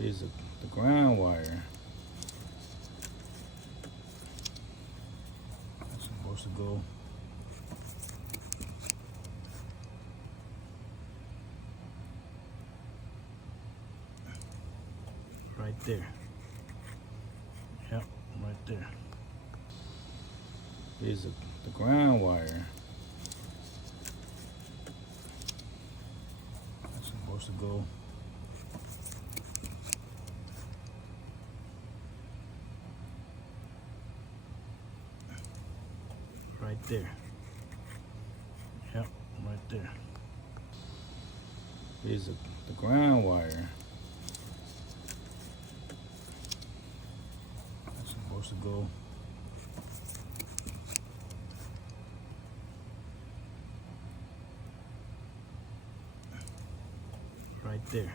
is the ground wire. That's supposed to go right there. Yep, right there. Is the ground wire. That's supposed to go right there. Yep, right there. Is the ground wire. That's supposed to go right there.